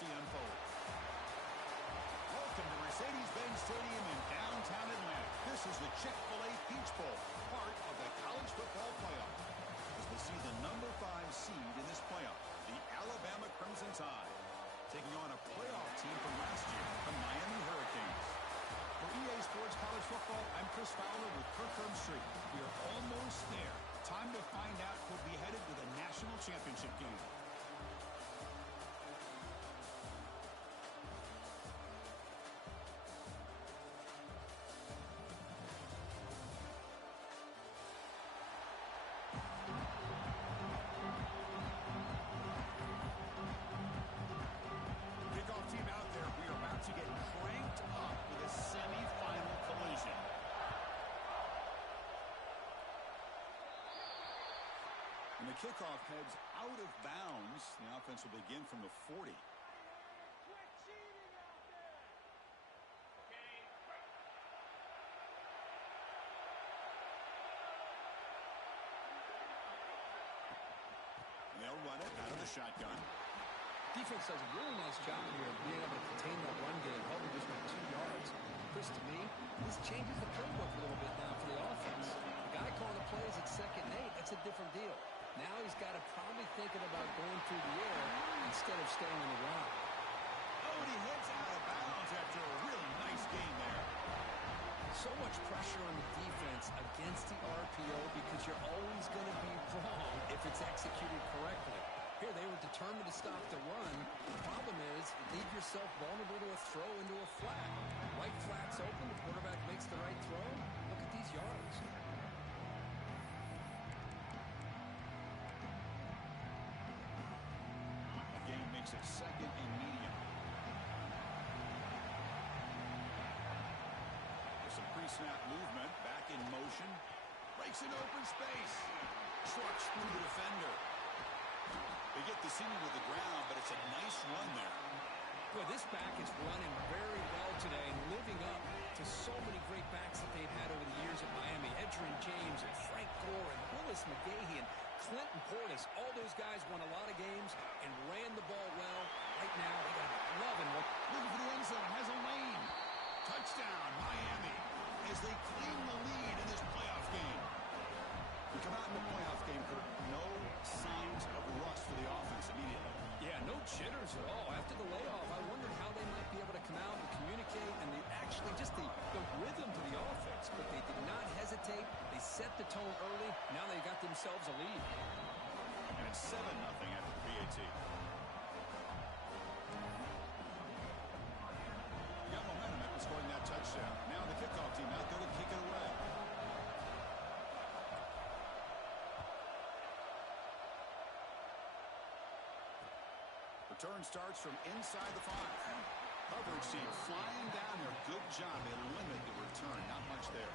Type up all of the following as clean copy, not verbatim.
see unfold. Welcome to Mercedes-Benz Stadium in downtown Atlanta. This is the Chick-fil-A Peach Bowl, part of the college football playoff. As we see the number 5 seed in this playoff, the Alabama Crimson Tide, taking on a playoff team from last year, the Miami Hurricanes. For EA Sports College Football, I'm Chris Fowler with Kirk Herbstreit. We are almost there. Time to find out who'll be headed to the national championship game. And the kickoff heads out of bounds. The offense will begin from the 40. And they'll run it out of the shotgun. Defense does a really nice job here of being able to contain that run game, holding just by 2 yards. Chris, to me, this changes the playbook a little bit now for the offense. The guy calling the plays at 2nd and 8, that's a different deal. Now he's got to probably thinking about going through the air instead of staying on the ground. Oh, and he heads out of bounds after a really nice game there. So much pressure on the defense against the RPO because you're always going to be wrong if it's executed correctly. Here, they were determined to stop the run. The problem is, leave yourself vulnerable to a throw into a flat. Right flat's open, the quarterback makes the right throw. Look at these yards. The game makes it 2nd and medium. There's some pre-snap movement, back in motion. Breaks an open space. Trucks through the defender. They get the senior to the ground, but it's a nice run there. Boy, this back is running very well today and living up to so many great backs that they've had over the years at Miami. Edgerrin James and Frank Gore and Willis McGahee and Clinton Portis. All those guys won a lot of games and ran the ball well. Right now, they got 11. Looking for the end zone, has a lane. Touchdown, Miami, as they claim the lead in this playoff game. We come out in the playoff game, Kirk. No signs of rust for the offense immediately. Yeah, no jitters at all. After the layoff, I wondered how they might be able to come out and communicate and actually just the rhythm to the offense. But they did not hesitate. They set the tone early. Now they got themselves a lead. And it's 7-0 after the PAT. You got momentum after scoring that touchdown. Now the kickoff team out there to kick it away. Return starts from inside the 5. Coverage team flying down there. Good job. They limit the return. Not much there.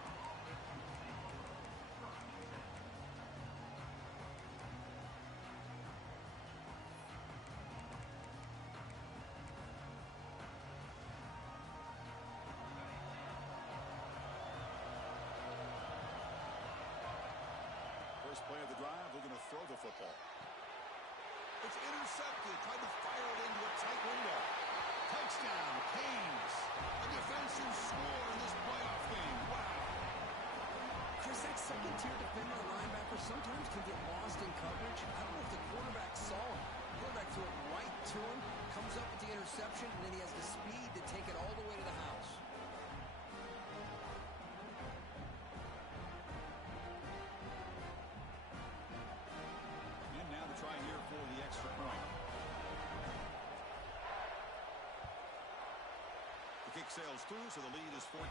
First play of the drive, we're going to throw the football. It's intercepted. Tried to fire it into a tight window. Touchdown, Canes. A defensive score in this playoff game. Wow. Chris, that second-tier defender or linebacker sometimes can get lost in coverage. I don't know if the quarterback saw him. The quarterback threw it right to him, comes up with the interception, and then he has the speed to take it all the way to the house. Try here for the extra point. The kick sails through, so the lead is 14-0.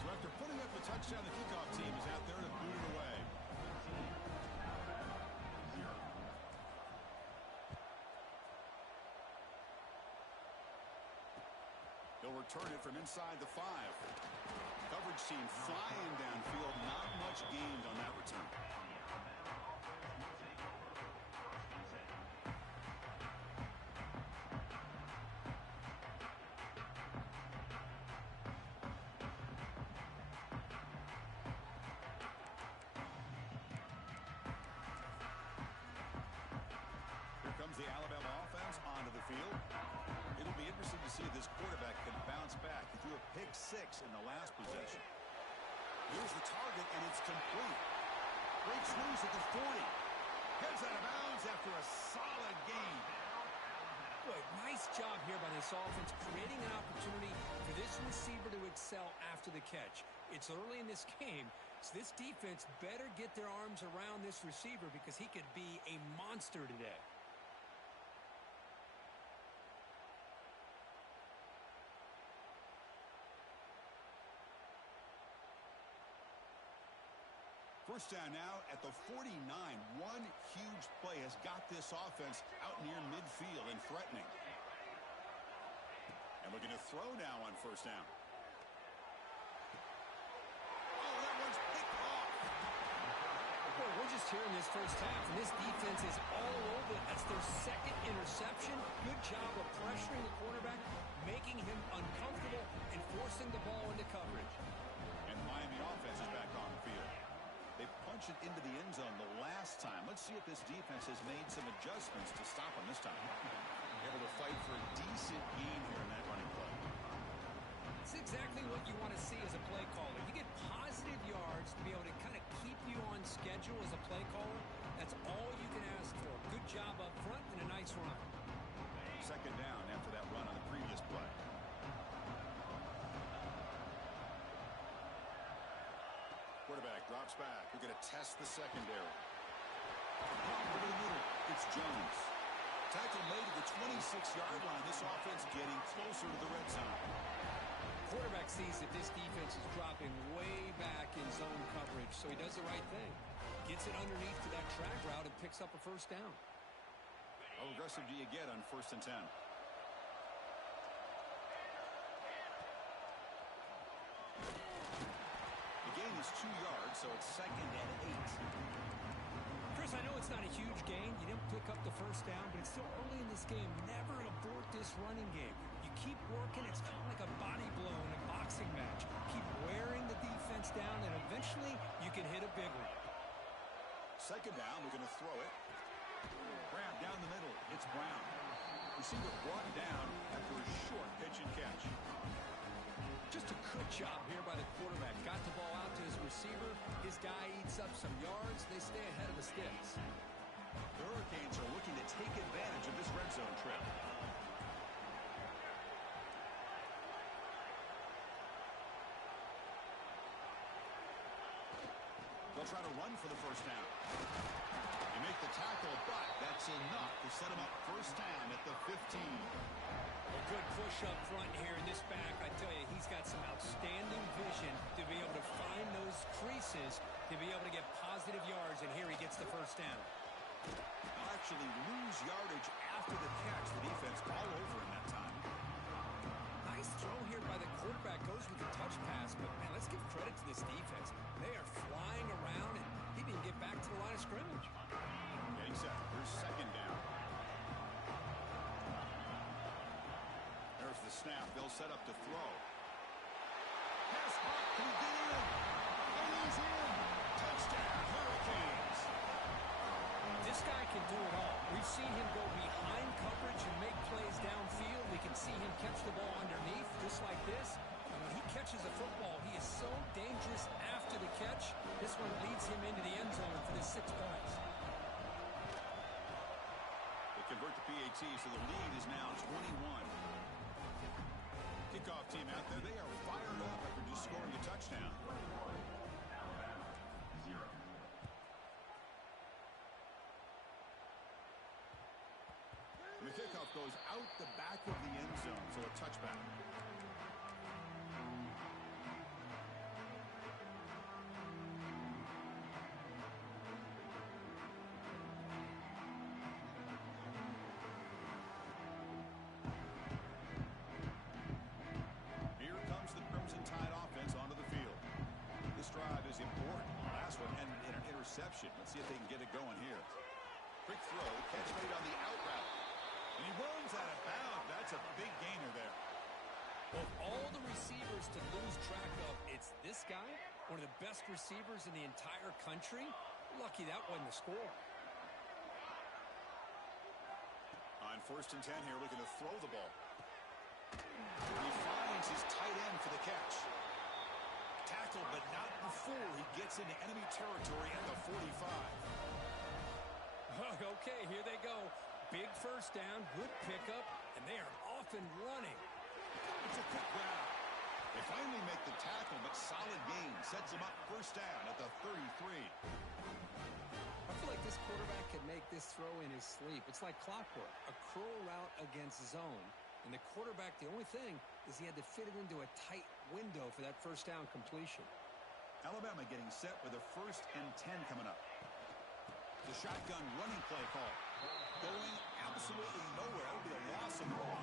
So after putting up the touchdown, the kickoff team is out there to boot it away. They'll return it from inside the 5. Coverage team flying downfield. Not much gained on that return. comes the Alabama offense onto the field. It'll be interesting to see if this quarterback can bounce back. He threw a pick-6 in the last possession. Here's the target, and it's complete. Breaks loose at the 40. Heads out of bounds after a solid gain. Boy, nice job here by this offense, creating an opportunity for this receiver to excel after the catch. It's early in this game, so this defense better get their arms around this receiver because he could be a monster today. First down now at the 49. One huge play has got this offense out near midfield and threatening. And looking to throw now on first down. Oh, that one's picked off. Boy, we're just here in this first half, and this defense is all over it. That's their second interception. Good job of pressuring the quarterback, making him uncomfortable, and forcing the ball into coverage. And the Miami offense is back on the field. They punched it into the end zone the last time. Let's see if this defense has made some adjustments to stop them this time. Able to fight for a decent gain here in that running play. It's exactly what you want to see as a play caller. You get positive yards to be able to kind of keep you on schedule as a play caller. That's all you can ask for. Good job up front and a nice run. Second down after that run on the previous play. Quarterback drops back. We're going to test the secondary. Over to the middle. It's Jones. Tackle made at the 26-yard line. This offense getting closer to the red zone. Quarterback sees that this defense is dropping way back in zone coverage, so he does the right thing. Gets it underneath to that track route and picks up a first down. How aggressive do you get on 1st and 10? Gain is 2 yards, so it's 2nd and 8. Chris, I know it's not a huge gain. You didn't pick up the first down, but it's still early in this game. Never abort this running game. You keep working. It's kind of like a body blow in a boxing match. Keep wearing the defense down, and eventually you can hit a big one. Second down, we're going to throw it. Grab down the middle. It's Brown. Receiver brought down after a short pitch and catch. Just a good job here by the quarterback. Got the ball out to his receiver. His guy eats up some yards. They stay ahead of the sticks. The Hurricanes are looking to take advantage of this red zone trip. They'll try to run for the first down. They make the tackle, but that's enough to set him up first down at the 15. A good push up front here in this back. I tell you, he's got some outstanding vision to be able to find those creases, to be able to get positive yards, and here he gets the first down. They'll actually lose yardage after the catch. The defense all over him that time. Nice throw here by the quarterback. Goes with the touch pass, but man, let's give credit to this defense. They are flying around, and he didn't get back to the line of scrimmage. Getting set. Here's second down. There's the snap. They'll set up to throw. Pass hot. Can he get in? And he's in. Touchdown, Hurricanes. This guy can do it all. We've seen him go behind coverage and make plays downfield. We can see him catch the ball underneath just like this. And when he catches a football, he is so dangerous after the catch. This one leads him into the end zone for the 6 points. They convert the PAT, so the lead is now 21. Kickoff team out there. They are fired up after just scoring a touchdown. And the kickoff goes out the back of the end zone, so a touchback. Here comes the Crimson Tide offense onto the field. This drive is important. Last one ended in an interception. Let's see if they can get it going here. Quick throw, catch made on the out route. And he runs out of bounds. That's a big gainer there. Of all the receivers to lose track of, it's this guy, one of the best receivers in the entire country. Lucky that wasn't the score. First and 10 here, looking to throw the ball. He finds his tight end for the catch. Tackle, but not before he gets into enemy territory at the 45. Okay, here they go. Big first down, good pickup, and they are off and running. It's a quick grab. They finally make the tackle, but solid gain sets him up first down at the 33. I feel like this quarterback could make this throw in his sleep. It's like clockwork, a curl route against zone. And the quarterback, the only thing is he had to fit it into a tight window for that first down completion. Alabama getting set with a first and 10 coming up. The shotgun running play call. Going absolutely nowhere. That would be a loss of the ball.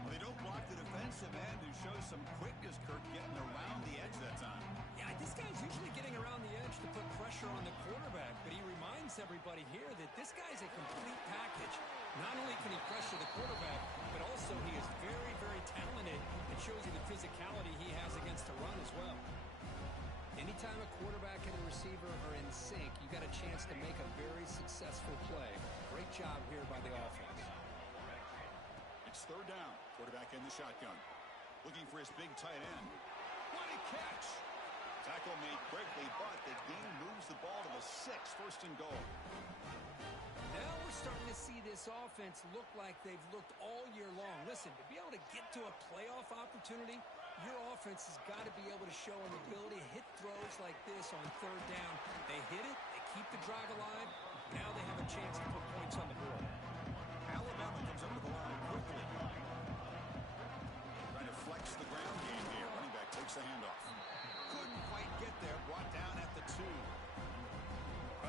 Well, they don't block the defensive end, who shows some quickness, Kirk, getting around the edge that time. Yeah, this guy's usually getting around the edge to put pressure on the quarterback, but he reminds everybody here that this guy's a complete package. Not only can he pressure the quarterback, but also he is very, very talented. It shows you the physicality he has against the run as well. Anytime a quarterback and a receiver are in sync, you got a chance to make a very successful play. Great job here by the offense. It's third down. Quarterback in the shotgun. Looking for his big tight end. What a catch! Tackle made quickly, but the game moves the ball to the 6, first and goal. Now we're starting to see this offense look like they've looked all year long. Listen, to be able to get to a playoff opportunity, your offense has got to be able to show an ability to hit throws like this on third down. They hit it, they keep the drive alive. Now they have a chance to put points on the board. Alabama comes up to the line quickly. Trying to flex the ground game here. Running back takes the handoff. Couldn't quite get there. Brought down at the 2.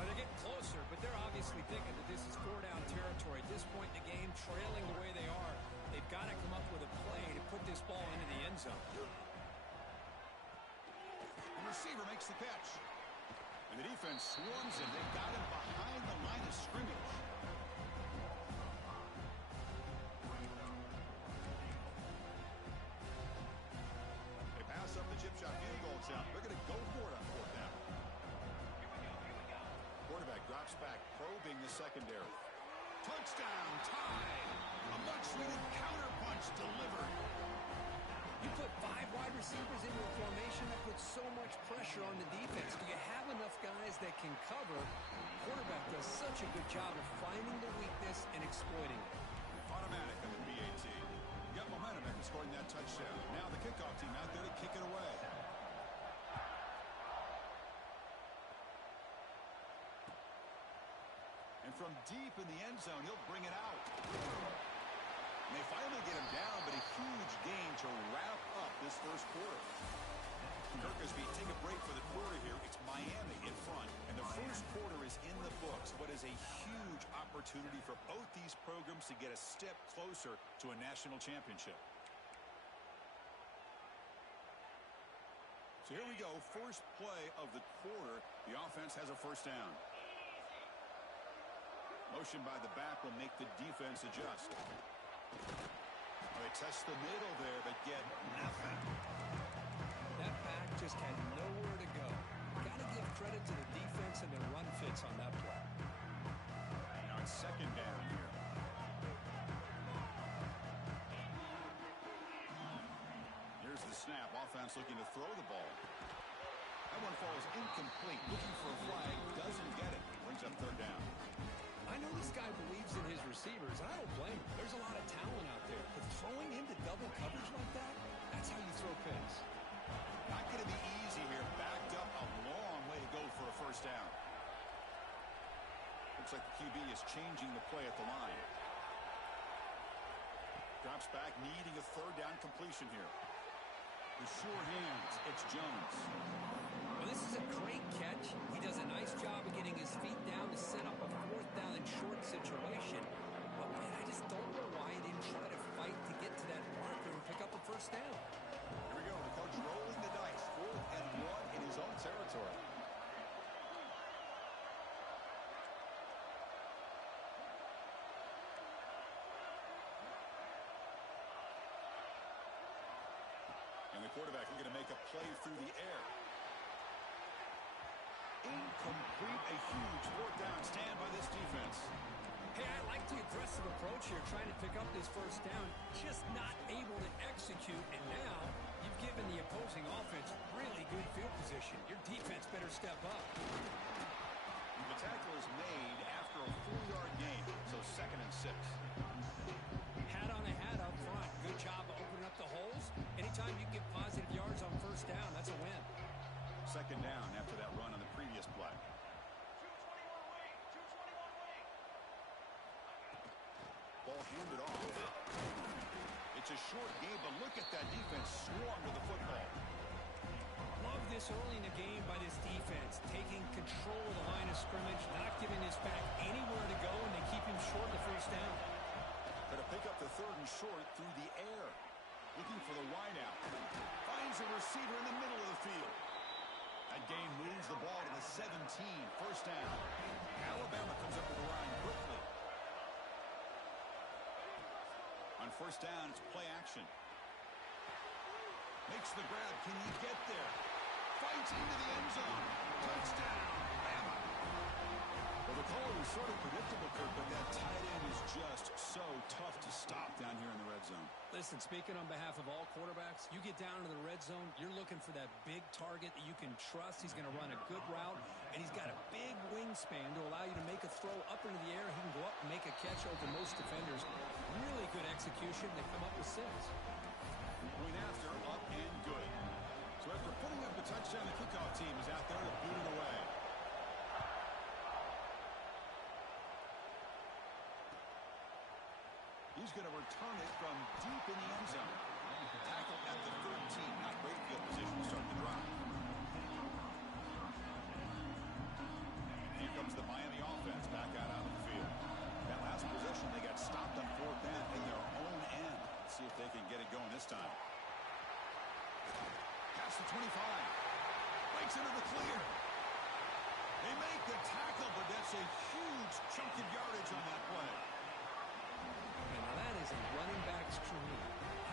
They're getting closer, but they're obviously thinking that this is 4-down territory. At this point in the game, trailing the way they are, they've got to come up with a play to put this ball into the end zone. The receiver makes the catch. And the defense swarms him. They got him behind the line of scrimmage. They pass up the chip shot field goal attempt. They're going to go for it on fourth down. Quarterback drops back, probing the secondary. Touchdown, tied. A much-needed counter-punch delivered. You put 5 wide receivers into a formation that puts so much pressure on the defense. Do you have enough guys that can cover? Quarterback does such a good job of finding the weakness and exploiting it. Automatic on the PAT. Got momentum after scoring that touchdown. Now the kickoff team out there to kick it away. And from deep in the end zone, he'll bring it out. And they finally get him down, but a huge gain to wrap up this first quarter. Kirkesby, take a break for the quarter here. It's Miami in front, and the first quarter is in the books. What is a huge opportunity for both these programs to get a step closer to a national championship. So here we go, first play of the quarter. The offense has a first down. Motion by the back will make the defense adjust. Well, they test the middle there, but get nothing. That back just had nowhere to go. Got to give credit to the defense and their run fits on that play. Now it's second down here. Here's the snap. Offense looking to throw the ball. That one falls incomplete. Looking for a flag. Doesn't get it. Brings up third down. I know this guy believes in his receivers, and I don't blame him. There's a lot of talent out there. But throwing into double coverage like that, that's how you throw picks. Not going to be easy here. Backed up a long way to go for a first down. Looks like the QB is changing the play at the line. Drops back, needing a third down completion here. The sure hands, it's Jones. Well, this is a great catch. He does a nice job of getting his feet down to set up a fourth down and short situation. But, man, I just don't know why he didn't try to fight to get to that marker and pick up a first down. Here we go. The coach rolling the dice. 4th and 1 in his own territory. And the quarterback looking to make a play through the air. Incomplete, a huge 4th down stand by this defense. Hey, I like the aggressive approach here, trying to pick up this first down, just not able to execute, and now you've given the opposing offense really good field position. Your defense better step up. The tackle is made after a 4-yard gain, so 2nd and 6. Hat on a hat up front. Good job of opening up the holes. Anytime you get positive yards on first down, that's a win. 2nd down after that run on the previous play. Ball handed off. It's a short game, but look at that defense swarm to the football. Love this early in the game by this defense, taking control of the line of scrimmage, not giving this back anywhere to go, and they keep him short of the first down. Going to pick up the 3rd and short through the air. Looking for the wideout. Finds a receiver in the middle of the field. That gain moves the ball to the 17. First down. Alabama comes up with the line quickly. On first down, it's play action. Makes the grab. Can he get there? Fights into the end zone. Touchdown, Bama. Well, the call was sort of predictable, Kurt, but that tight end is just so tough to stop down here in the red zone. Listen, speaking on behalf of all quarterbacks, you get down into the red zone, you're looking for that big target that you can trust. He's going to run a good route, and he's got a big wingspan to allow you to make a throw up into the air. He can go up and make a catch over most defenders. Really good execution. They come up with 6. Going after, up and good. So after putting up a touchdown, the kickoff team is out there to boot it away. He's going to return it from deep in the end zone. Tackle at the 13. Not great field position to start the drive. Here comes the Miami offense back out on the field. That last possession, they got stopped on 4th down in their own end. Let's see if they can get it going this time. Past the 25. Breaks into the clear. They make the tackle, but that's a huge chunk of yardage on that play. And now that is a running back's dream.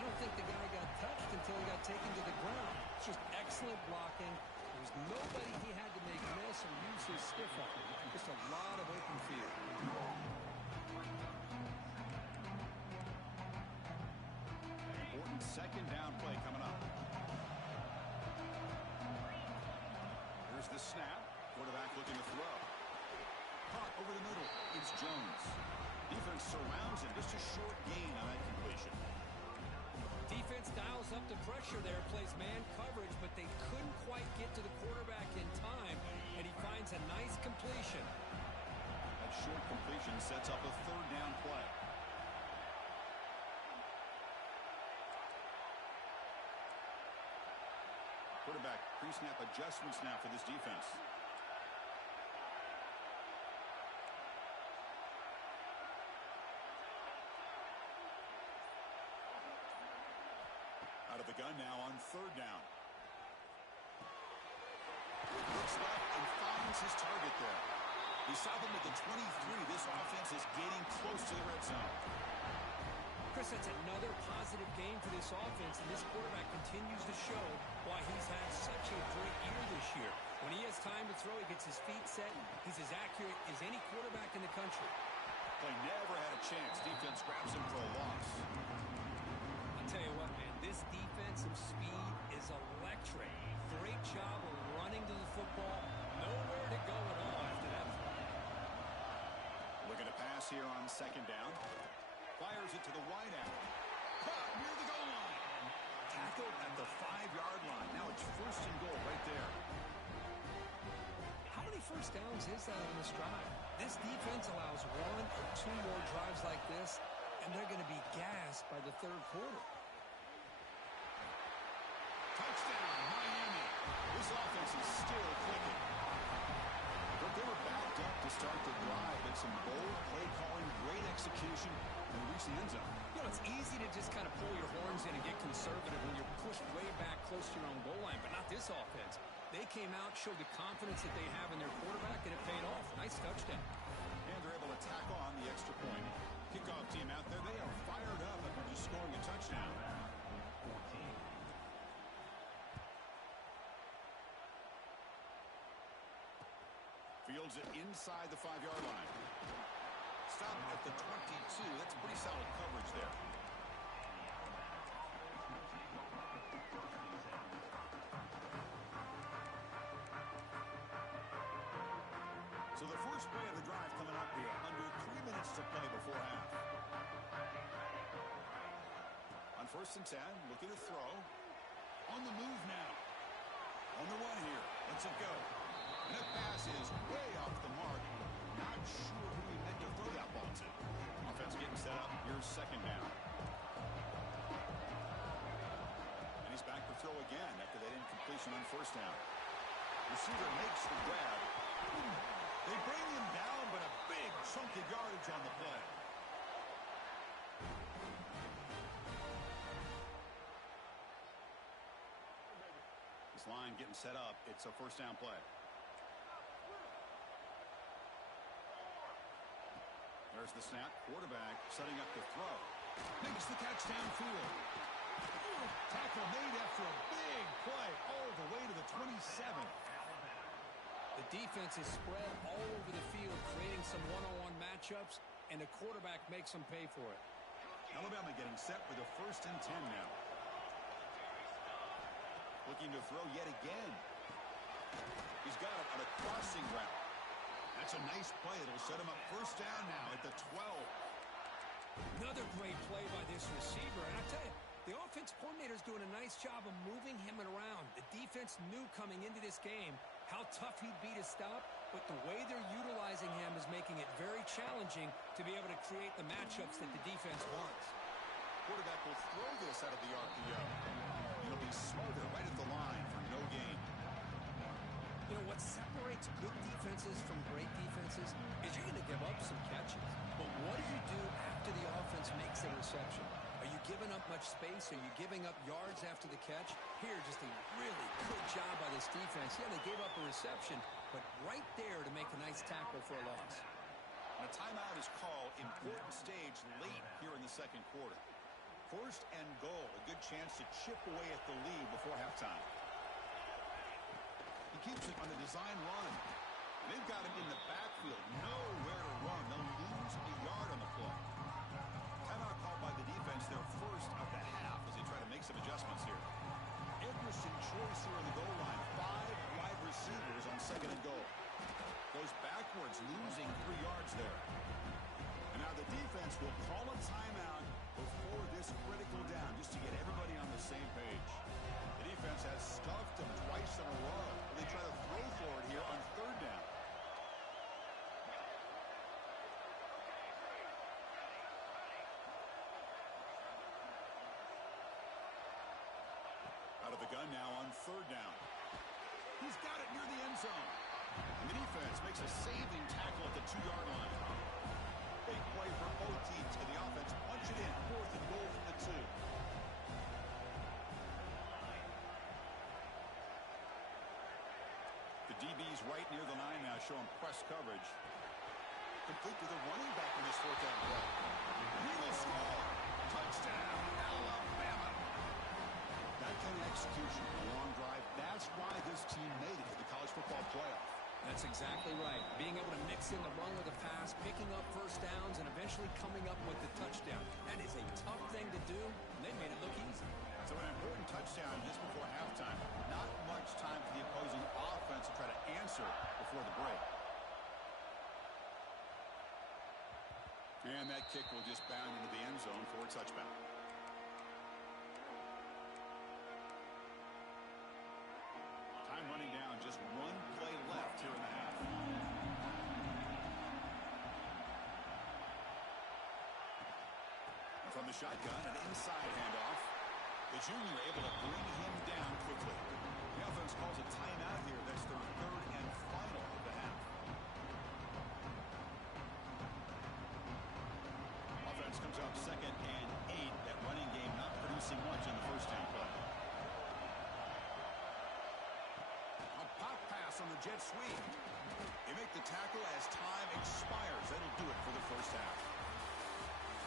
I don't think the guy got touched until he got taken to the ground. It's just excellent blocking. There was nobody he had to make miss or use his stiff arm. Just a lot of open field. Important 2nd down play coming up. Here's the snap. Quarterback looking to throw. Caught over the middle. It's Jones. Defense surrounds him. Just a short gain on that completion. Defense dials up the pressure there, plays man coverage, but they couldn't quite get to the quarterback in time, and he finds a nice completion. That short completion sets up a 3rd down play. Quarterback pre-snap adjustments now for this defense. Out of the gun now on 3rd down. Looks left and finds his target there. He saw them at the 23. This offense is getting close to the red zone. Chris, that's another positive game for this offense, and this quarterback continues to show why he's had such a great year this year. When he has time to throw, he gets his feet set. He's as accurate as any quarterback in the country. Play never had a chance. Defense grabs him for a loss. I'll tell you what, man, this defensive speed is electric. Great job of running to the football. Nowhere to go at all after that. Looking to pass here on 2nd down. Fires it to the wideout. Caught near the goal line. Tackled at the 5-yard line. Now it's 1st and goal right there. How many first downs is that on this drive? This defense allows 1 or 2 more drives like this, and they're going to be gassed by the 3rd quarter. Touchdown, Miami. This offense is still clicking. But they were backed up to start the drive, but some bold play calling, great execution, and reach the end zone. You know, it's easy to just kind of pull your horns in and get conservative when you're pushed way back close to your own goal line, but not this offense. They came out, showed the confidence that they have in their quarterback, and it paid off. Nice touchdown. And they're able to tack on the extra point. Kickoff team out there, they are fired up after just scoring a touchdown. Fields it inside the 5-yard line. stop at the 22. That's pretty solid coverage there. So the first play of the drive coming up here. Under 3 minutes to play before half. On 1st and 10, looking to throw. On the move now. On the run here. Let's it go. And that pass is way off the mark. Not sure who he meant to throw that ball to. Offense getting set up. Here's 2nd down. And he's back to throw again after that incompletion on 1st down. Receiver makes the grab. They bring him down, but a big chunk of yardage on the play. This line getting set up. It's a 1st down play. There's the snap. Quarterback setting up the throw. Makes the catch downfield. Tackle made after a big play all the way to the 27. The defense is spread all over the field, creating some one-on-one matchups, and the quarterback makes them pay for it. Alabama getting set for the 1st and 10 now. Looking to throw yet again. He's got it on a crossing route. That's a nice play. It'll set him up 1st down now at the 12. Another great play by this receiver. And I tell you, the offense coordinator's doing a nice job of moving him around. The defense knew coming into this game how tough he'd be to stop, but the way they're utilizing him is making it very challenging to be able to create the matchups that the defense wants. Quarterback will throw this out of the RPO. It'll be smothered right at the line for no gain. You know, what separates good defenses from great defenses is you're going to give up some catches. But what do you do after the offense makes a reception? Are you giving up much space? Are you giving up yards after the catch? Here, just a really good job by this defense. Yeah, they gave up a reception, but right there to make a nice tackle for a loss. And a timeout is called. Important stage late here in the 2nd quarter. 1st and goal. A good chance to chip away at the lead before halftime. He keeps it on the design run. And they've got him in the backfield. Nowhere to run. They'll lose a yard on the play. Timeout called by the defense, their 1st of the half, as they try to make some adjustments here. Interesting choice here on the goal line. 5 wide receivers on 2nd and goal. Goes backwards, losing 3 yards there. And now the defense will call a timeout before this critical down, just to get everybody on the same page. The defense has stuffed them twice in a row. They try to throw for it here on 3rd down. Out of the gun now on 3rd down. He's got it near the end zone. And the defense makes a saving tackle at the 2-yard line. Big play for both teams, and the offense punch it in. 4th and goal from the 2. The DB's right near the line now, showing press coverage. Complete to the running back in this 4th down play. He will score. Touchdown, Alabama. That kind of execution, a long drive. That's why this team made it to the college football playoff. That's exactly right. Being able to mix in the run with the pass, picking up 1st downs, and eventually coming up with the touchdown. That is a tough thing to do, and they made it look easy. So an important touchdown just before halftime. Not much time for the opposing offense to try to answer before the break. And that kick will just bound into the end zone for a touchback. Time running down, just 1 play left here in the half. And from the shotgun, an inside handoff. The junior able to bring him down quickly. The offense calls a timeout here. That's their 3rd and final of the half. Offense comes up 2nd and 8. That running game not producing much in the 1st down play. A pop pass on the jet sweep. They make the tackle as time expires. That'll do it for the 1st half.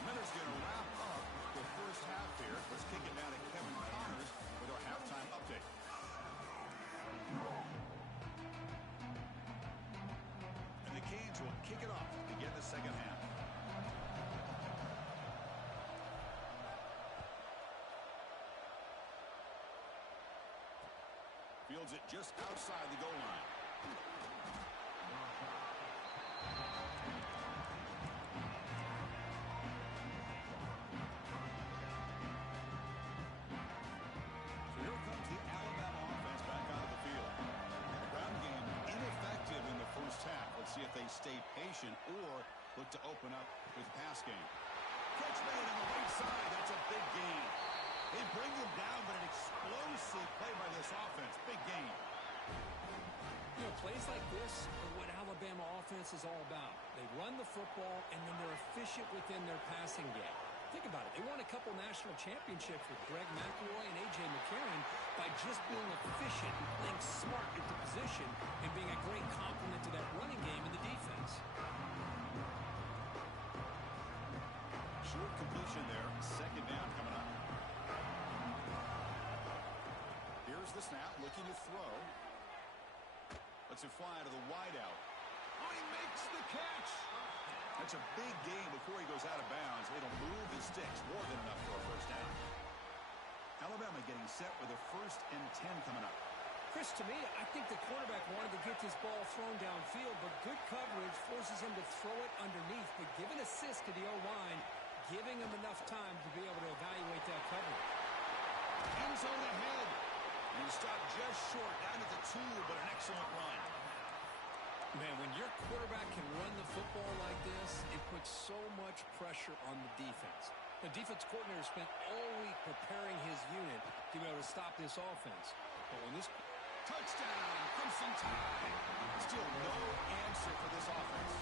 Miller's going to wrap up the 1st half here. Let's kick it down to Kevin Connors with our halftime update. And the Canes will kick it off to begin the 2nd half. Fields it just outside the goal line. So here comes the Alabama offense back onto the field. The ground game ineffective in the first half. Let's see if they stay patient or look to open up with the pass game. Catch made on the right side. That's a big gain. They bring him down, but an explosive play by this offense. Big gain. You know, plays like this are what Alabama offense is all about. They run the football, and then they're efficient within their passing game. Think about it. They won a couple national championships with Greg McElroy and A.J. McCarron by just being efficient and playing smart at the position and being a great complement to that running game in the defense. Short completion there. Second down coming up. Here's the snap, looking to throw. Lets it fly to the wideout. Oh, he makes the catch. That's a big gain before he goes out of bounds. It'll move the sticks more than enough for a first down. Alabama getting set with a 1st and 10 coming up. Chris, to me, I think the quarterback wanted to get this ball thrown downfield, but good coverage forces him to throw it underneath. But give an assist to the O-line, giving him enough time to be able to evaluate that coverage. End zone ahead. And he stopped just short, down at the 2, but an excellent run. Man, when your quarterback can run the football like this, it puts so much pressure on the defense. The defense coordinator spent all week preparing his unit to be able to stop this offense. But when this... Touchdown, Crimson Tide. Still no answer for this offense.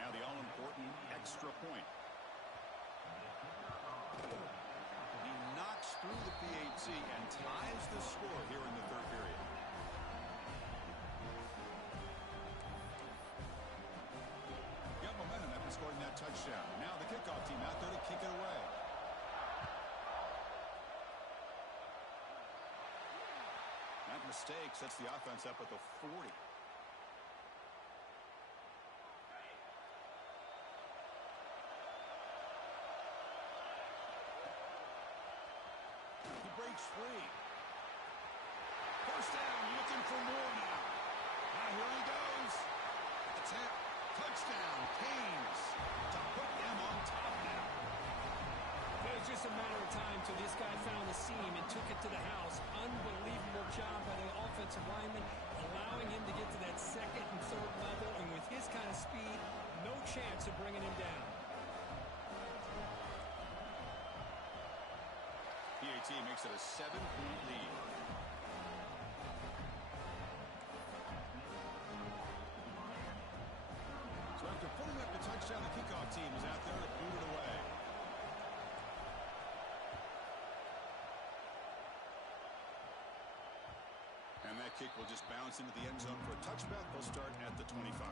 Now the all-important extra point. He knocks through the PAT and ties the score here in the third period. Got momentum after scoring that touchdown. Now the kickoff team out there to kick it away. That mistake sets the offense up at the 40. Breaks free. First down, looking for more now. Now here he goes. Attempt, touchdown, Canes to put them on top now. It was just a matter of time till this guy found the seam and took it to the house. Unbelievable job by the offensive lineman, allowing him to get to that second and third level, and with his kind of speed, no chance of bringing him down. PAT makes it a 7-point lead. So after pulling up the touchdown, the kickoff team is out there to boot it away. And that kick will just bounce into the end zone for a touchback. They'll start at the 25.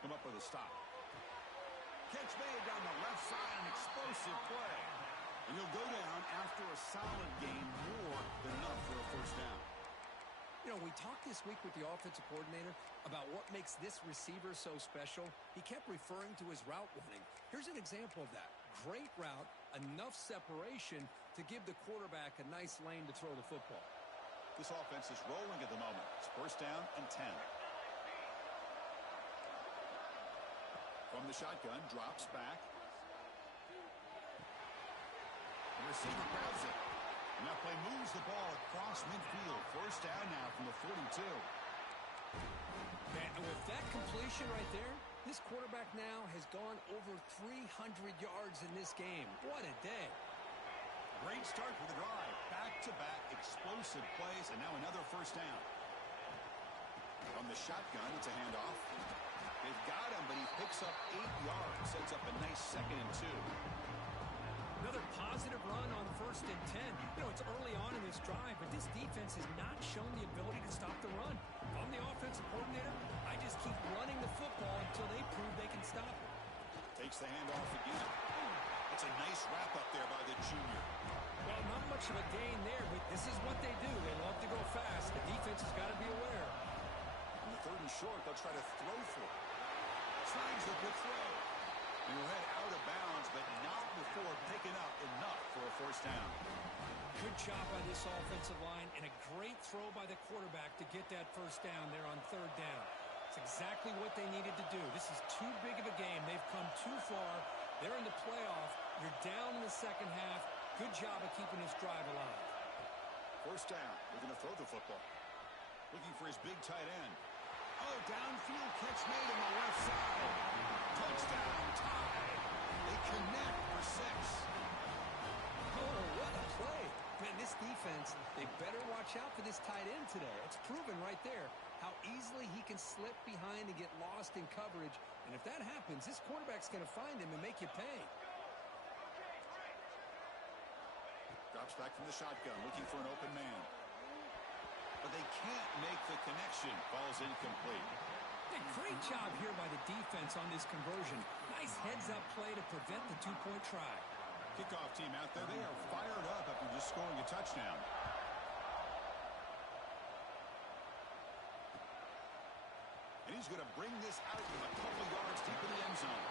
Come up with a stop. Catch made down the left side, an explosive play. And he'll go down after a solid gain, more than enough for a first down. You know, we talked this week with the offensive coordinator about what makes this receiver so special. He kept referring to his route running. Here's an example of that. Great route, enough separation to give the quarterback a nice lane to throw the football. This offense is rolling at the moment. It's first down and 10. From the shotgun, drops back. The receiver grabs it. And that play moves the ball across midfield. First down now from the 42. And with that completion right there, this quarterback now has gone over 300 yards in this game. What a day. Great start for the drive. Back-to-back explosive plays, and now another first down. From the shotgun, it's a handoff. They've got him, but he picks up 8 yards. Sets up a nice 2nd and 2. Another positive run on 1st and 10. You know, it's early on in this drive, but this defense has not shown the ability to stop the run. If I'm the offensive coordinator, I just keep running the football until they prove they can stop it. Takes the handoff again. It's a nice wrap up there by the junior. Well, not much of a gain there, but this is what they do. They love to go fast. The defense has got to be aware. On the 3rd and short, they'll try to throw for it. Slides the good throw. And he'll head out of bounds, but not before picking up enough for a 1st down. Good job by this offensive line, and a great throw by the quarterback to get that 1st down there on 3rd down. It's exactly what they needed to do. This is too big of a game. They've come too far. They're in the playoff. You're down in the 2nd half. Good job of keeping this drive alive. 1st down. They're going to throw the football. Looking for his big tight end. Oh, downfield catch made on the left side. Touchdown, tied. They connect for 6. Oh, what a play. Man, this defense, they better watch out for this tight end today. It's proven right there how easily he can slip behind and get lost in coverage. And if that happens, this quarterback's going to find him and make you pay. Drops back from the shotgun, looking for an open man. But they can't make the connection. Ball's incomplete. Hey, great job here by the defense on this conversion. Nice heads-up play to prevent the 2-point try. Kickoff team out there, they are fired up after just scoring a touchdown. And he's going to bring this out a couple of yards deep in the end zone.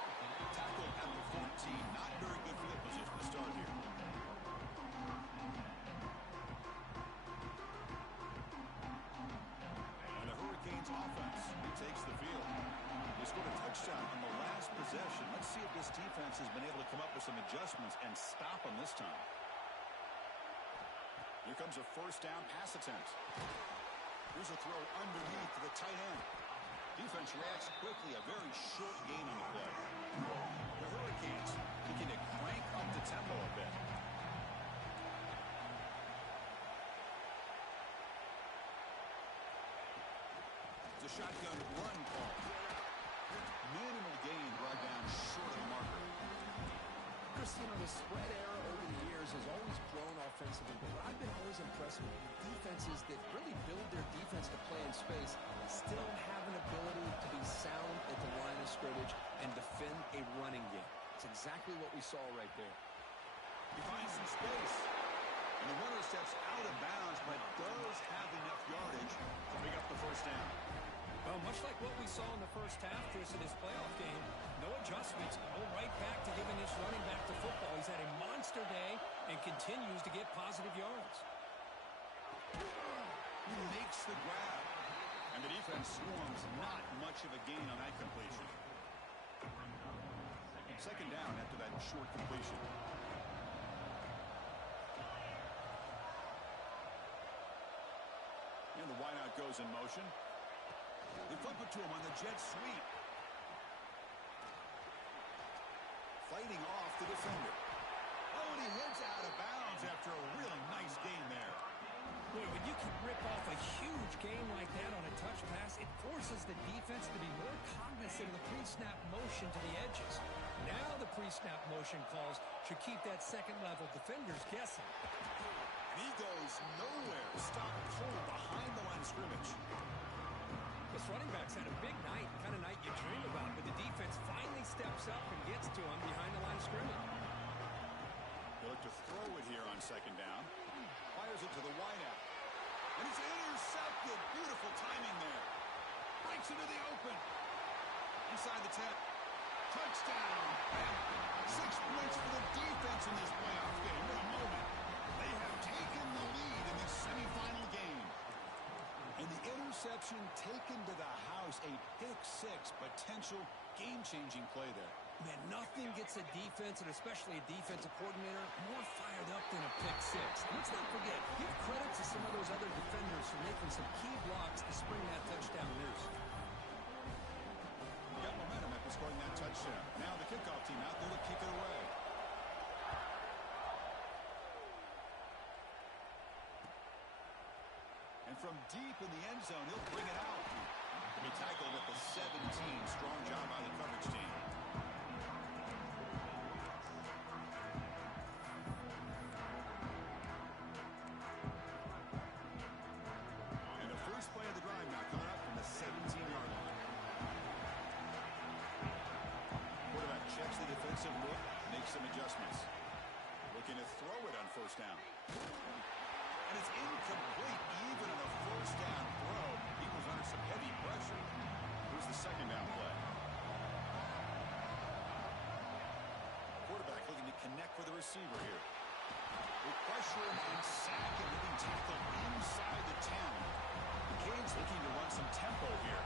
Tackled at the 14. Not very good field position to start here. And the Hurricanes offense takes the field. They scored a touchdown on the last possession. Let's see if this defense has been able to come up with some adjustments and stop them this time. Here comes a 1st down pass attempt. Here's a throw underneath to the tight end. Defense reacts quickly. A very short gain on the play. The Hurricanes looking to crank up the tempo a bit. It's a shotgun run call. Minimal gain brought down short of the marker. Chris, you know, the spread era over the years has always grown offensively, but what I've been always impressed with defenses that really build their defense to play in space still have an ability to be sound at the line of scrimmage and defend a running game. It's exactly what we saw right there. He finds some space. And the runner steps out of bounds, but does have enough yardage to pick up the 1st down. Well, much like what we saw in the 1st half, Chris, in this playoff game, no adjustments. Go right back to giving this running back to football. He's had a monster day and continues to get positive yards. He makes the grab. And the defense swarms not much of a gain on that completion. 2nd down after that short completion. And the wideout goes in motion. They flip it to him on the jet sweep. Fighting off the defender. Oh, and he heads out of bounds after a really nice gain there. Boy, when you can rip off a huge gain like that on a touch pass, it forces the defense to be more cognizant of the pre-snap motion to the edges. Now the pre-snap motion calls should keep that second-level defenders guessing. And he goes nowhere. Stop cold behind the line of scrimmage. This running back's had a big night, kind of night you dream about, but the defense finally steps up and gets to him behind the line of scrimmage. They look to throw it here on 2nd down. Fires it to the wideout. And it's intercepted. Beautiful timing there. Breaks into the open. Inside the 10. Touchdown. And 6 points for the defense in this playoff game. What a moment. They have taken the lead in this semifinal game. And the interception taken to the house. A pick-6 potential game-changing play there. Man, nothing gets a defense, and especially a defensive coordinator, more fired up than a pick-6. Let's not forget, give credit to some of those other defenders for making some key blocks to spring that touchdown news. Got momentum after scoring that touchdown. Now the kickoff team out there to kick it away. And from deep in the end zone, he'll bring it out. To be tackled at the 17. Strong job by the coverage team. And the first play of the drive now coming up from the 17-yard line. Quarterback checks the defensive look, makes some adjustments. Looking to throw it on first down. And it's incomplete even on a first down throw. He was under some heavy pressure. Here's the second down play. Quarterback looking to connect with the receiver here. They pressure him and sack him, being tackled inside the 10. The Canes looking to run some tempo here.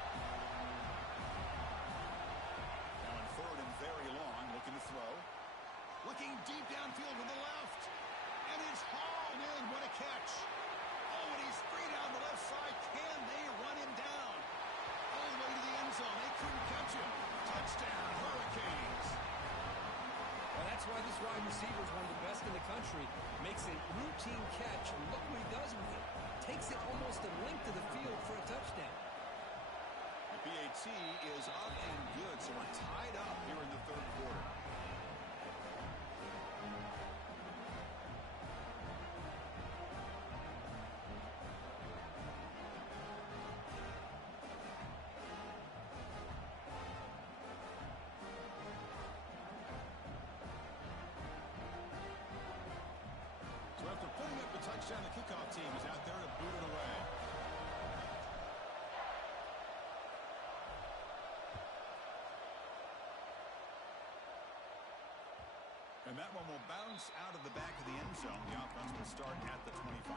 Now in third and very long, looking to throw. Looking deep downfield to the left. And it's hauled in. What a catch. Oh, and he's free down the left side. Can they run him down? All the way to the end zone. They couldn't catch him. Touchdown, Hurricanes. Well, that's why this wide receiver is one of the best in the country. Makes a routine catch, and look what he does with it. Takes it almost a length of the field for a touchdown. The PAT is up and good, so we're tied up here in the third quarter. Touchdown, the kickoff team is out there to boot it away. And that one will bounce out of the back of the end zone. The offense will start at the 25.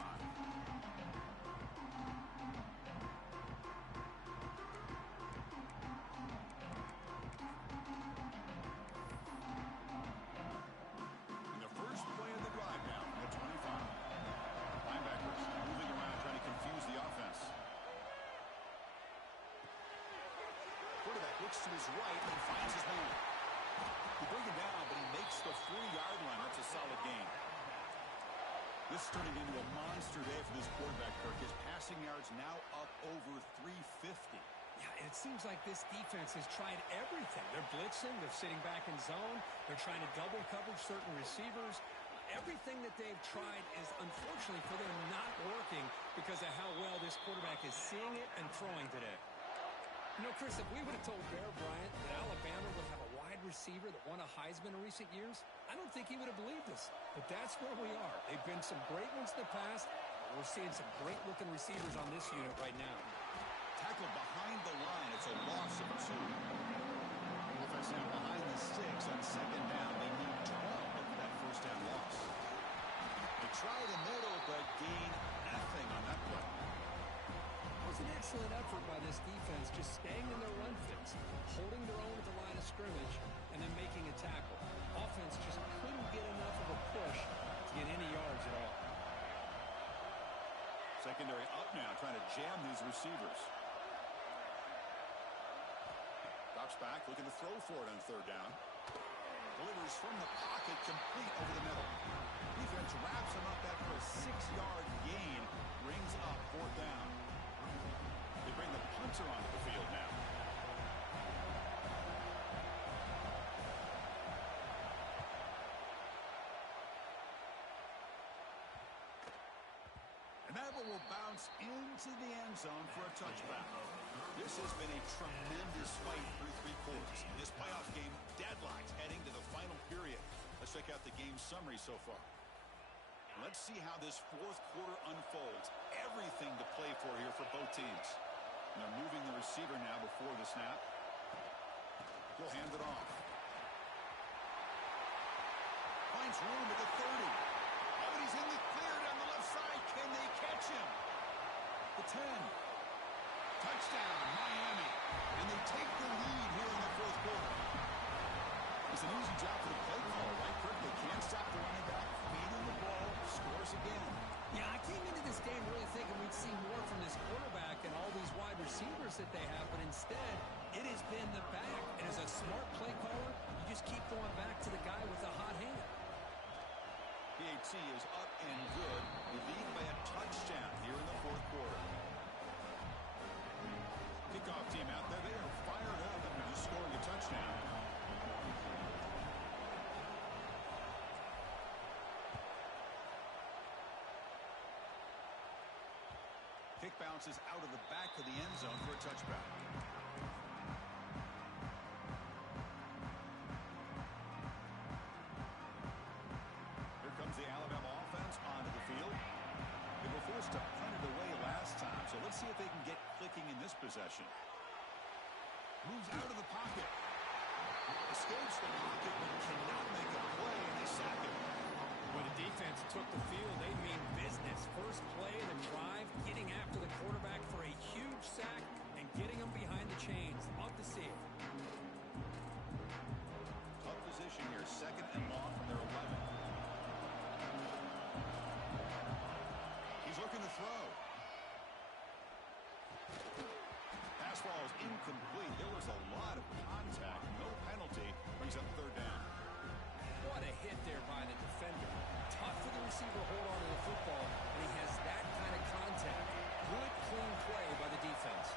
To his right and finds his man. He brings him down, but he makes the 40-yard line. That's a solid gain. This is turning into a monster day for this quarterback, Kirk. His passing yards now up over 350. Yeah, and it seems like this defense has tried everything. They're blitzing. They're sitting back in zone. They're trying to double coverage certain receivers. Everything that they've tried is, unfortunately for them, not working because of how well this quarterback is seeing it and throwing today. You know, Chris, if we would have told Bear Bryant that Alabama would have a wide receiver that won a Heisman in recent years, I don't think he would have believed us. But that's where we are. They've been some great ones in the past. We're seeing some great-looking receivers on this unit right now. Tackled behind the line. It's a loss of 2. Defense now behind the 6 on second down. They need 12 for that first down loss. They try the middle, but gain nothing on that play. It was an excellent effort by this defense, just staying in their run fits, holding their own at the line of scrimmage, and then making a tackle. Offense just couldn't get enough of a push to get any yards at all. Secondary up now, trying to jam these receivers. Drops back, looking to throw for it on third down. Delivers from the pocket, complete over the middle. Defense wraps him up after a 6-yard gain, brings up fourth down. They bring the punter onto the field now. And that one will bounce into the end zone for a touchback. This has been a tremendous fight through 3 quarters. This playoff game deadlocked heading to the final period. Let's check out the game summary so far. Let's see how this fourth quarter unfolds. Everything to play for here for both teams. And they're moving the receiver now before the snap. He'll hand it off. Finds room at the 30. Oh, and he's in the clear down the left side. Can they catch him? The 10. Touchdown, Miami. And they take the lead here in the fourth quarter. It's an easy job for the play caller, right, Kirk? They can't stop the running back. Feeding the ball. Scores again. Yeah, I came into this game really thinking we'd see more from this quarterback and all these wide receivers that they have, but instead, it has been the back. And as a smart play caller, you just keep going back to the guy with the hot hand. PAT is up and good. We lead by a touchdown here in the fourth quarter. Kickoff team out there. They are fired up after just scoring a touchdown. Kick bounces out of the back of the end zone for a touchback. this possession. Moves out of the pocket. Escapes the pocket, but cannot make a play, and they sack him. When the defense took the field, they mean business. First play of the drive, getting after the quarterback for a huge sack and getting him behind the chains. Love to see it. Tough position here. Second and long from their 11. He's looking to throw. Pass ball is incomplete. There was a lot of contact. No penalty. Brings up third down. What a hit there by the defender. Tough for the receiver to hold on to the football, and he has that kind of contact. Good, clean play by the defense.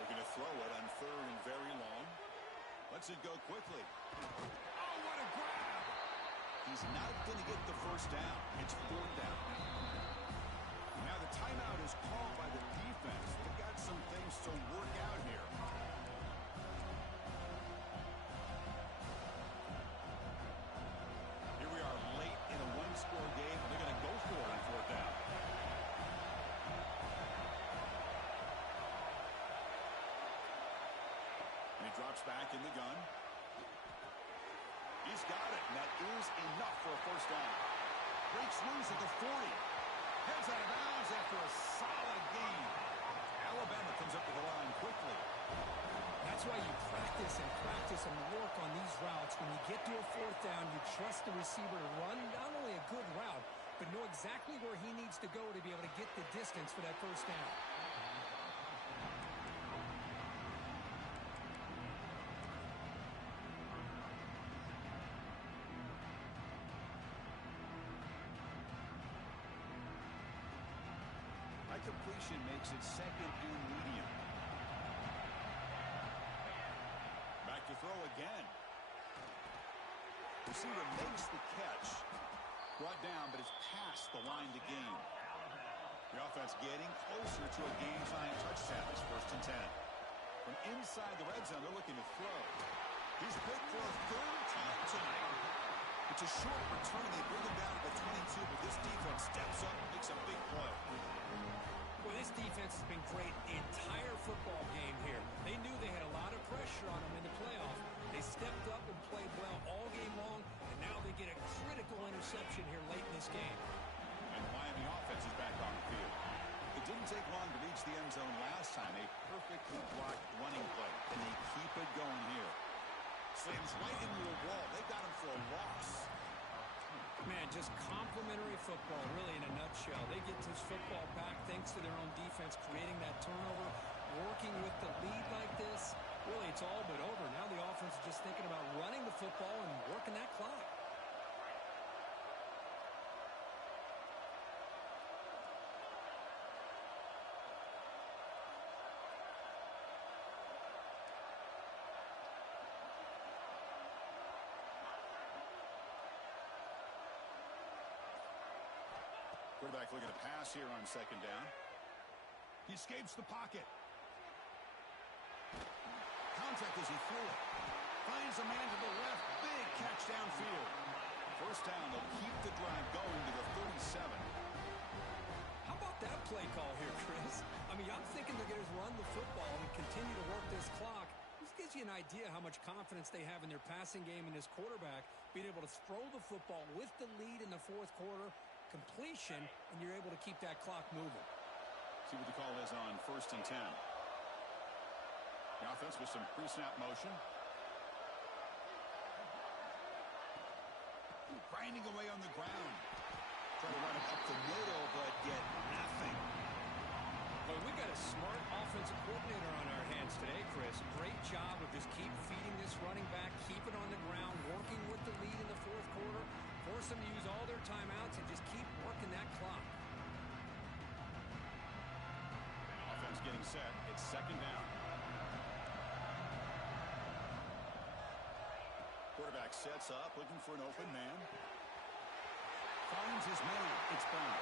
Looking to throw it on third and very long. Lets it go quickly. Oh, what a grab! He's not going to get the first down. It's fourth down. Now the timeout is called by the defense. They've got some things to work out here. Here we are late in a one-score game. They're going to go for it on fourth down. And he drops back in the gun. He's got it, and that is enough for a first down. Breaks loose at the 40. Heads out of bounds after a solid gain. Alabama comes up to the line quickly. That's why you practice and work on these routes. When you get to a fourth down, you trust the receiver to run not only a good route, but know exactly where he needs to go to be able to get the distance for that first down. High completion makes it second and medium. Back to throw again. Receiver makes the catch. Brought down, but it's past the line to gain. The offense getting closer to a game-tying touchdown. It's first and 10. From inside the red zone, they're looking to throw. He's picked for a third time tonight. It's a short return. They bring him down to the 22, but this defense steps up and makes a big play. Well, this defense has been great the entire football game here. They knew they had a lot of pressure on them in the playoff. They stepped up and played well all game long, and now they get a critical interception here late in this game. And the Miami offense is back on the field. It didn't take long to reach the end zone last time. A perfectly blocked running play, and they keep it going here. Slams right into a wall. They got him for a loss. Man, just complimentary football, really, in a nutshell. They get this football back thanks to their own defense, creating that turnover, working with the lead like this. Really, it's all but over. Now the offense is just thinking about running the football and working that clock. Quarterback looking to pass here on second down. He escapes the pocket. Contact as he threw it. Finds a man to the left. Big catch downfield. First down. They'll keep the drive going to the 37. How about that play call here, Chris? I mean, I'm thinking they're going to run the football and continue to work this clock. This gives you an idea how much confidence they have in their passing game and this quarterback being able to throw the football with the lead in the fourth quarter. Completion, and you're able to keep that clock moving. See what the call is on first and 10. The offense with some pre-snap motion. Grinding away on the ground. Try to run it up the middle, but get nothing. Well, we've got a smart offensive coordinator on our hands today, Chris. Great job of just keep feeding this running back, keep it on the ground, working with the lead in the fourth quarter. Force them to use all their timeouts and just keep working that clock. Offense getting set. It's second down. Quarterback sets up, looking for an open man. Finds his man. It's Brown.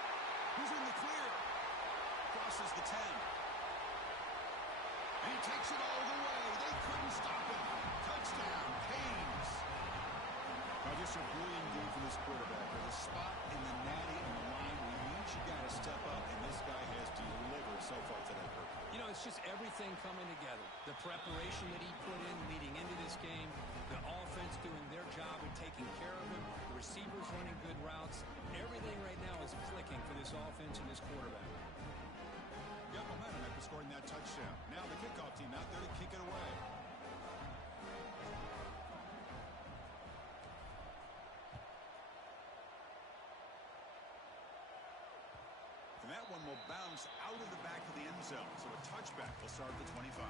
He's in the clear. Crosses the 10. And he takes it all the way. They couldn't stop him. Touchdown, Canes. Now just a brilliant game for this quarterback. With a spot in the natty on the line, we need You got to step up, and this guy has delivered so far today, Kirk. You know, it's just everything coming together. The preparation that he put in leading into this game, the offense doing their job and taking care of him, the receivers running good routes. Everything right now is clicking for this offense and this quarterback. Got momentum after scoring that touchdown. Now the kickoff team out there to kick it away. And that one will bounce out of the back of the end zone. So a touchback will start at the 25.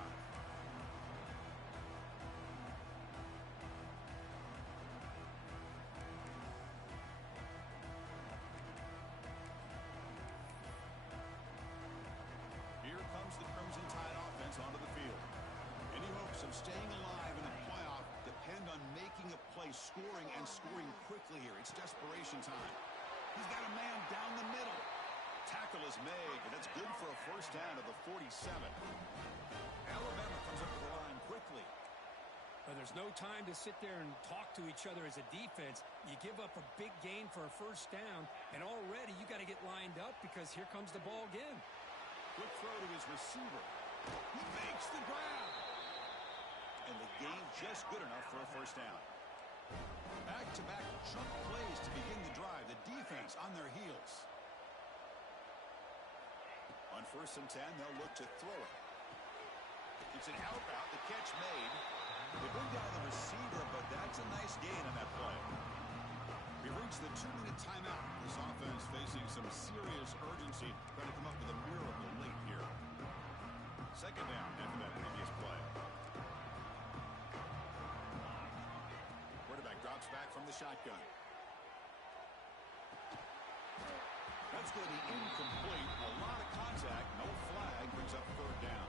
Here comes the Crimson Tide offense onto the field. Any hopes of staying alive in a playoff depend on making a play, scoring, and scoring quickly here. It's desperation time. He's got a man down the middle. Tackle is made, and that's good for a first down to the 47. Alabama comes up to the line quickly. But there's no time to sit there and talk to each other as a defense. You give up a big gain for a first down, and already you got to get lined up because here comes the ball again. Quick throw to his receiver. He makes the grab. And the gain just good enough for a first down. Back-to-back jump plays to begin the drive. The defense on their heels. On 1st and 10, they'll look to throw it. It's an out route. The catch made. They bring down the receiver, but that's a nice gain on that play. We reached the 2-minute timeout. This offense facing some serious urgency, trying to come up with a miracle late here. Second down after that previous play. Quarterback drops back from the shotgun. That's going to be incomplete. A lot of contact. No flag. Brings up 3rd down.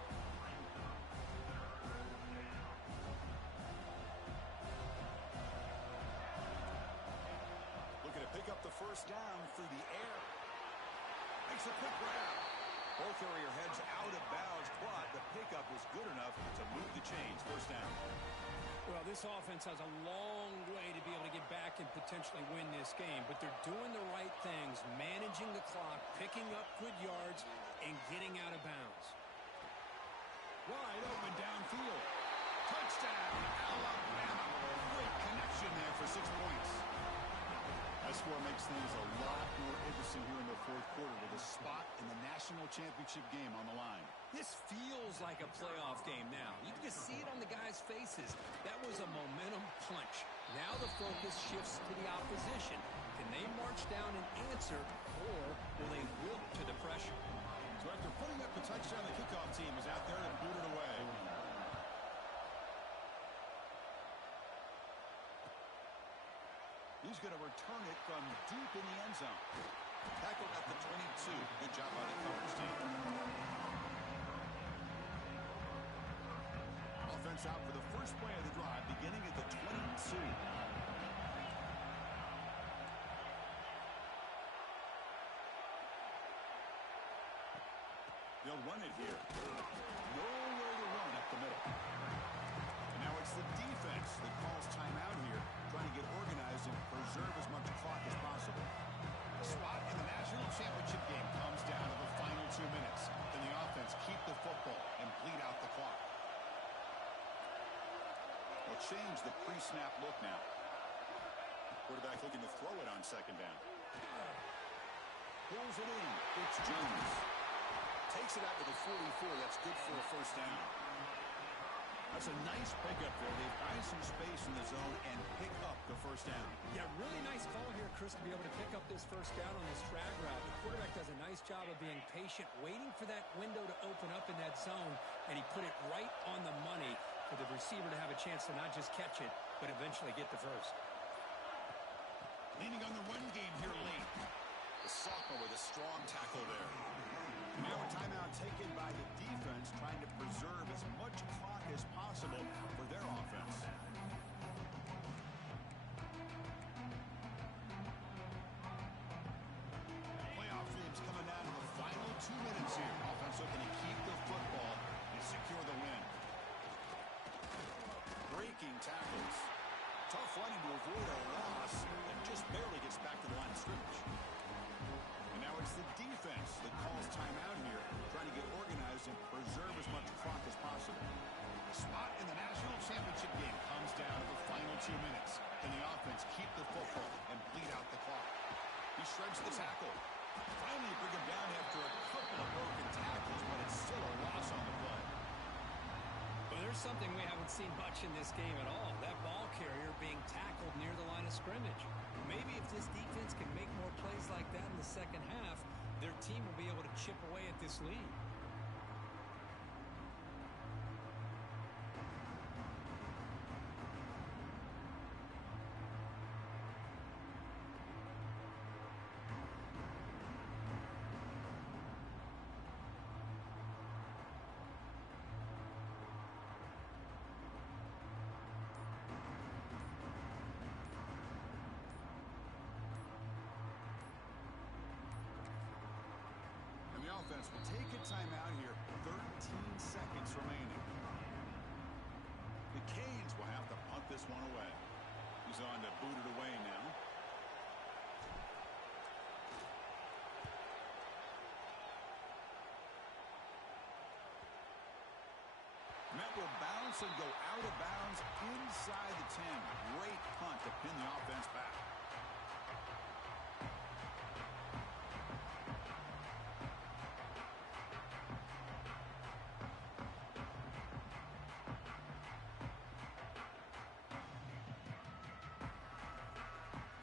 Looking to pick up the first down through the air. Makes a quick grab. Ball carrier heads out of bounds, but the pickup was good enough to move the chains. First down. Well, this offense has a long way to be able to get back and potentially win this game, but they're doing the right things, managing the clock, picking up good yards, and getting out of bounds. Wide open downfield. Touchdown, Alabama. Great connection there for 6 points. That score makes things a lot more interesting here in the 4th quarter with a spot in the national championship game on the line. This feels like a playoff game now. You can just see it on the guys' faces. That was a momentum punch. Now the focus shifts to the opposition. Can they march down and answer, or will they wilt to the pressure? So after putting up the touchdown, the kickoff team is out there to boot it away. He's going to return it from deep in the end zone. Tackled at the 22. Good job by the coverage team. Offense out for the first play of the drive, beginning at the 22. They'll run it here. Nowhere to run up the middle. And now it's the defense that calls timeout here, trying to get organized and preserve as much clock as possible. A spot in the national championship game comes down to the final 2 minutes. Can the offense keep the football and bleed out the clock? They'll change the pre-snap look now. Quarterback looking to throw it on 2nd down. Pulls it in. It's Jones. Takes it out to the 44. That's good for a first down. That's a nice pickup there. They find some space in the zone and pick up the first down. Yeah, really nice call here, Chris, to be able to pick up this first down on this drag route. The quarterback does a nice job of being patient, waiting for that window to open up in that zone, and he put it right on the money for the receiver to have a chance to not just catch it, but eventually get the first. Leaning on the run game here late. The sophomore with a strong tackle there. Now a timeout taken by the defense, trying to preserve as much clock as possible for their offense. Playoff games coming down to the final 2 minutes here. Offense looking to keep the football and secure the win. Breaking tackles. Tough running to avoid a loss and just barely gets back to the line of scrimmage. And Now it's the defense that calls timeout here, trying to get organized and preserve as much clock as possible. The spot in the national championship game comes down to the final 2 minutes. Can the offense keep the football and bleed out the clock? He shreds the tackle. Finally bring him down after a couple of broken tackles, but it's still a loss on the play. Well, there's something we haven't seen much in this game at all. That ball carrier being tackled near the line of scrimmage. Maybe if this defense can make more plays like that in the second half, their team will be able to chip away at this lead. Offense will take a timeout here. 13 seconds remaining. The Canes will have to punt this one away. He's on to boot it away now. Met will bounce and go out of bounds inside the 10. Great punt to pin the offense back.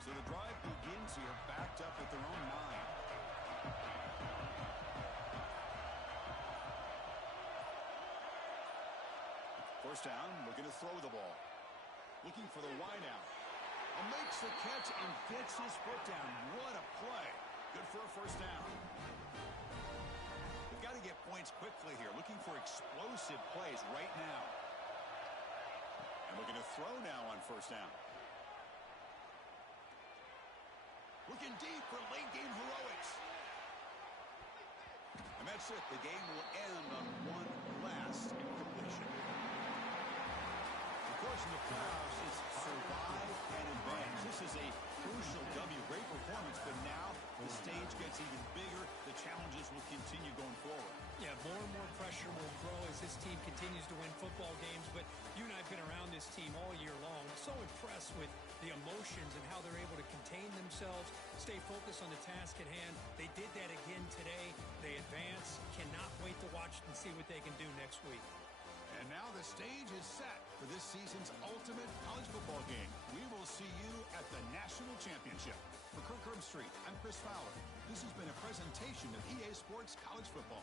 So the drive begins here, backed up at their own 9. First down, looking to throw the ball. Looking for the wideout. Makes the catch and gets his foot down. What a play. Good for a first down. They've got to get points quickly here. Looking for explosive plays right now. And looking to throw now on first down. Looking deep for late-game heroics. And that's it. The game will end on one last incompletion. Of course, in the playoffs, it's survive and advance. This is a crucial W. Great performance, but now the stage gets even bigger. The challenges will continue going forward. Yeah, more and more pressure will grow as this team continues to win football games. But you and I have been around this team all year long. So impressed with the emotions and how they're able to contain themselves, stay focused on the task at hand. They did that again today. They advance. Cannot wait to watch and see what they can do next week. And now the stage is set for this season's ultimate college football game. We will see you at the National Championship. For Kirk Herbstreit, I'm Chris Fowler. This has been a presentation of EA Sports College Football.